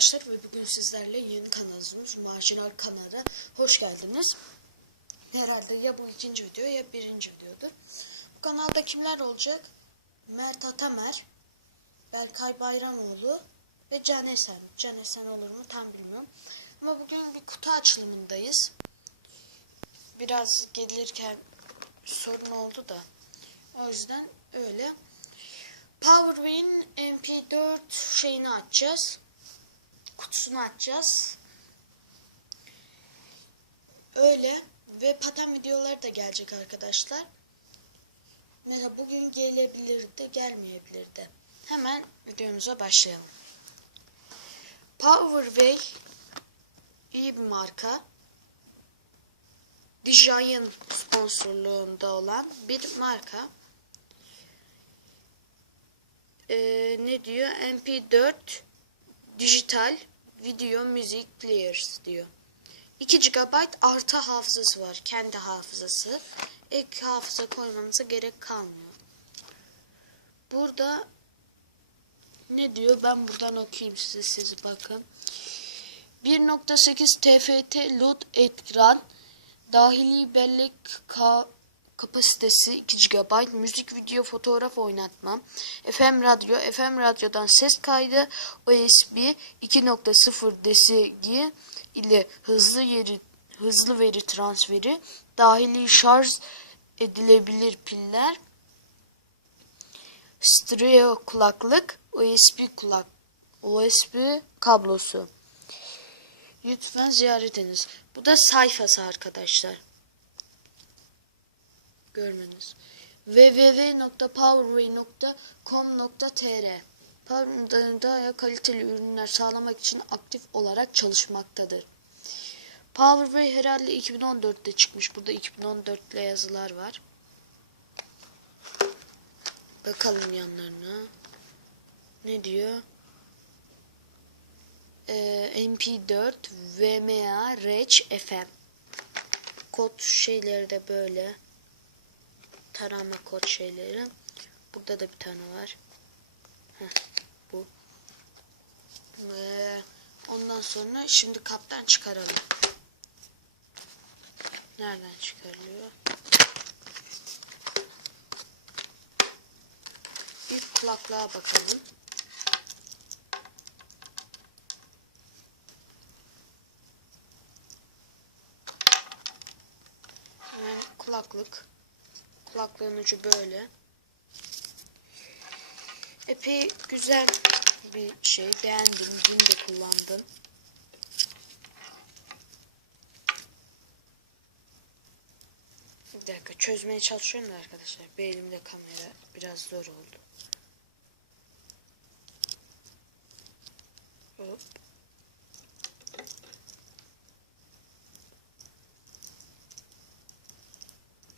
arkadaşlar ve bugün sizlerle yeni kanalımız Marjinal Kanal'a hoş geldiniz. Herhalde ya bu ikinci video ya birinci videodur. Bu kanalda kimler olacak? Mert Atamer, Berkay Bayramoğlu ve Can Esen. Can Esen olur mu tam bilmiyorum. Ama bugün bir kutu açılımındayız. Biraz gelirken sorun oldu da. O yüzden öyle. Powerway'in MP4 şeyini açacağız. Kutusunu açacağız. Öyle. Ve paten videoları da gelecek arkadaşlar. Mesela bugün gelebilir de gelmeyebilir de. Hemen videomuza başlayalım. Powerway iyi bir marka. DJI'ın sponsorluğunda olan bir marka. Ee, ne diyor? MP4 dijital video müzik players diyor. 2 GB artı hafızası var. Kendi hafızası. Ek hafıza koymanıza gerek kalmıyor. Burada ne diyor? Ben buradan okuyayım size siz bakın. 1.8 TFT LUT ekran dahili bellek ka kapasitesi 2 GB müzik video fotoğraf oynatma FM radyo FM radyodan ses kaydı USB 2.0 DSG ile hızlı yeri hızlı veri transferi dahili şarj edilebilir piller stereo kulaklık USB kulak USB kablosu. Lütfen ziyaret ediniz. Bu da sayfası arkadaşlar görmeniz. www.powerway.com.tr Powerway daha kaliteli ürünler sağlamak için aktif olarak çalışmaktadır. Powerway herhalde 2014'te çıkmış. Burada 2014 ile yazılar var. Bakalım yanlarına. Ne diyor? Ee, MP4 VMA Reç FM kod şeyleri de böyle tarama kod şeyleri. Burada da bir tane var. Heh, bu. Ve ondan sonra şimdi kaptan çıkaralım. Nereden çıkarılıyor? Bir kulaklığa bakalım. Kulaklık. Kulaklığın ucu böyle. Epey güzel bir şey. Beğendim. Dün de kullandım. Bir dakika çözmeye çalışıyorum da arkadaşlar. Bir kamera biraz zor oldu. Hop.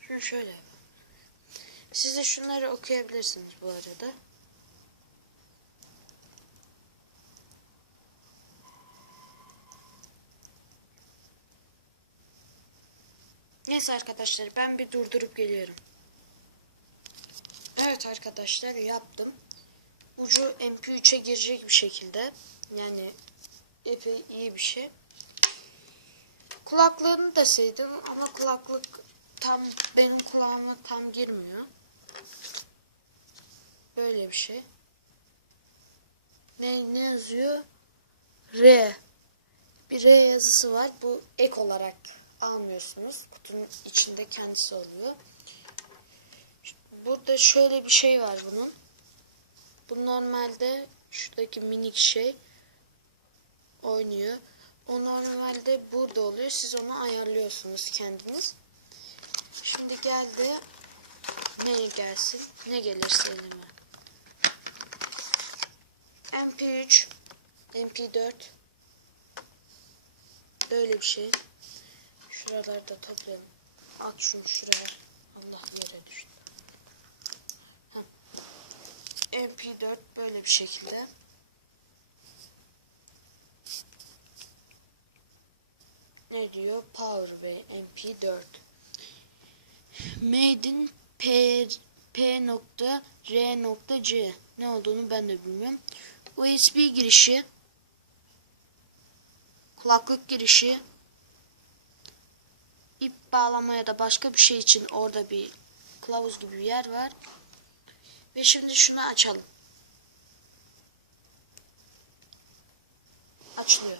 Şunu şöyle. Siz de şunları okuyabilirsiniz bu arada. Neyse arkadaşlar ben bir durdurup geliyorum. Evet arkadaşlar yaptım. Ucu MP3'e girecek bir şekilde. Yani epey iyi bir şey. Kulaklığını da sevdim ama kulaklık tam benim kulağıma tam girmiyor. Böyle bir şey. Ne, ne yazıyor? R. Bir R yazısı var. Bu ek olarak almıyorsunuz. Kutunun içinde kendisi oluyor. Burada şöyle bir şey var bunun. Bu normalde şuradaki minik şey oynuyor. O normalde burada oluyor. Siz onu ayarlıyorsunuz kendiniz. Şimdi geldi. Ne gelsin? Ne gelirse elime. MP3 MP4 Böyle bir şey. Şuralarda toplayalım. At şunu şuraya. Allah yere düştü. Heh. MP4 böyle bir şekilde. Ne diyor? Powerway MP4 Made in P, P.R.C ne olduğunu ben de bilmiyorum. USB girişi kulaklık girişi, ip bağlama ya da başka bir şey için orada bir kılavuz gibi bir yer var. Ve şimdi şunu açalım. Açılıyor.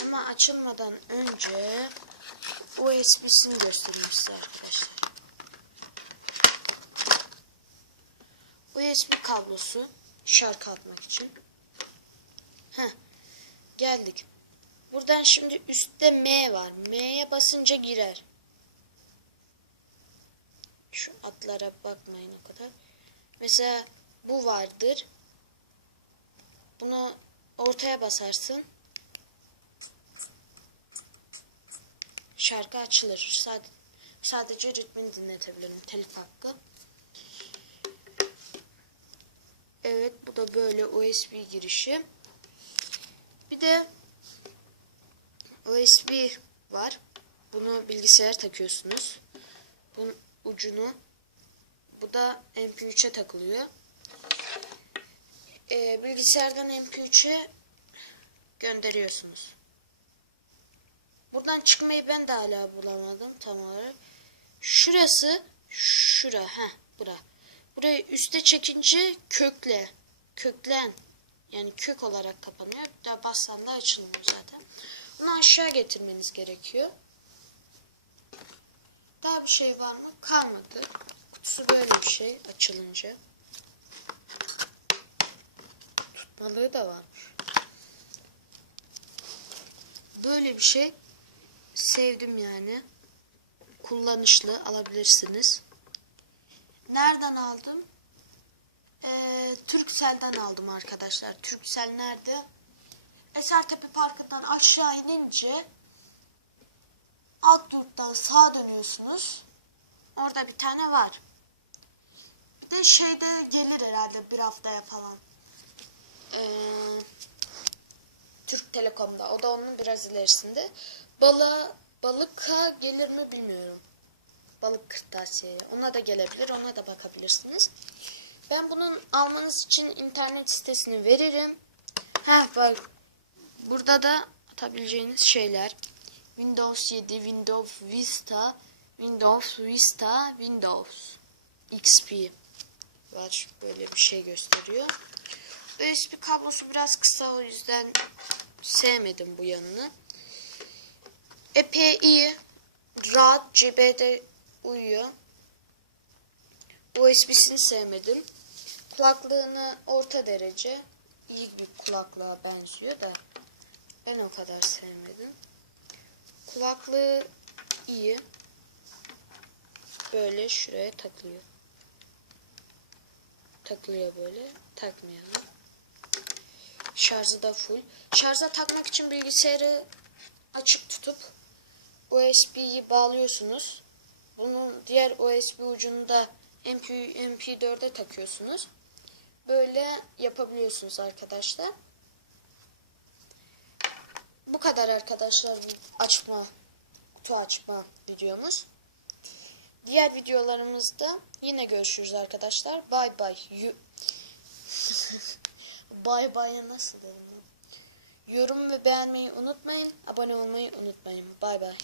Ama açılmadan önce USB'sini göstereyim size arkadaşlar. USB kablosu şarkı atmak için. Heh, geldik. Buradan şimdi üstte M var. M'ye basınca girer. Şu atlara bakmayın o kadar. Mesela bu vardır. Bunu ortaya basarsın. Şarkı açılır. Sadece, sadece ritmini dinletebilirim. Telif hakkı. Evet bu da böyle USB girişi. Bir de USB var. Bunu bilgisayar takıyorsunuz. Bunun ucunu bu da MP3'e takılıyor. Ee, bilgisayardan MP3'e gönderiyorsunuz. Buradan çıkmayı ben de hala bulamadım tam olarak. Şurası şura ha bura. Burayı üste çekince kökle köklen yani kök olarak kapanıyor. Bir daha bassan da açılmıyor zaten. Bunu aşağı getirmeniz gerekiyor. Daha bir şey var mı? Kalmadı. Kutusu böyle bir şey açılınca. Tutmalığı da varmış. Böyle bir şey. Sevdim yani. Kullanışlı alabilirsiniz. Nereden aldım? Ee, Türkcell'den aldım arkadaşlar. Türkcell nerede? Esertepe Parkı'ndan aşağı inince alt yurttan sağa dönüyorsunuz. Orada bir tane var. Bir de şeyde gelir herhalde bir haftaya falan. Ee, Türk Telekom'da. O da onun biraz ilerisinde. Bala, balıka gelir mi bilmiyorum. Balık kırtasiyeye. Ona da gelebilir. Ona da bakabilirsiniz. Ben bunun almanız için internet sitesini veririm. Ha bak burada da atabileceğiniz şeyler. Windows 7, Windows Vista, Windows Vista, Windows XP var. Böyle bir şey gösteriyor. USB kablosu biraz kısa o yüzden sevmedim bu yanını. Epey iyi. Rahat cebede uyuyor. USB'sini sevmedim. Kulaklığını orta derece. iyi bir kulaklığa benziyor da ben o kadar sevmedim. Kulaklığı iyi. Böyle şuraya takılıyor. Takılıyor böyle. Takmayalım. Şarjı da full. Şarja takmak için bilgisayarı açık tutup USB'yi bağlıyorsunuz. Bunun diğer USB ucunu da MP, MP4'e takıyorsunuz. Böyle yapabiliyorsunuz arkadaşlar. Bu kadar arkadaşlar açma, kutu açma videomuz. Diğer videolarımızda yine görüşürüz arkadaşlar. Bay bay. Bay bay'a nasıl denir? Yorum ve beğenmeyi unutmayın. Abone olmayı unutmayın. Bay bay.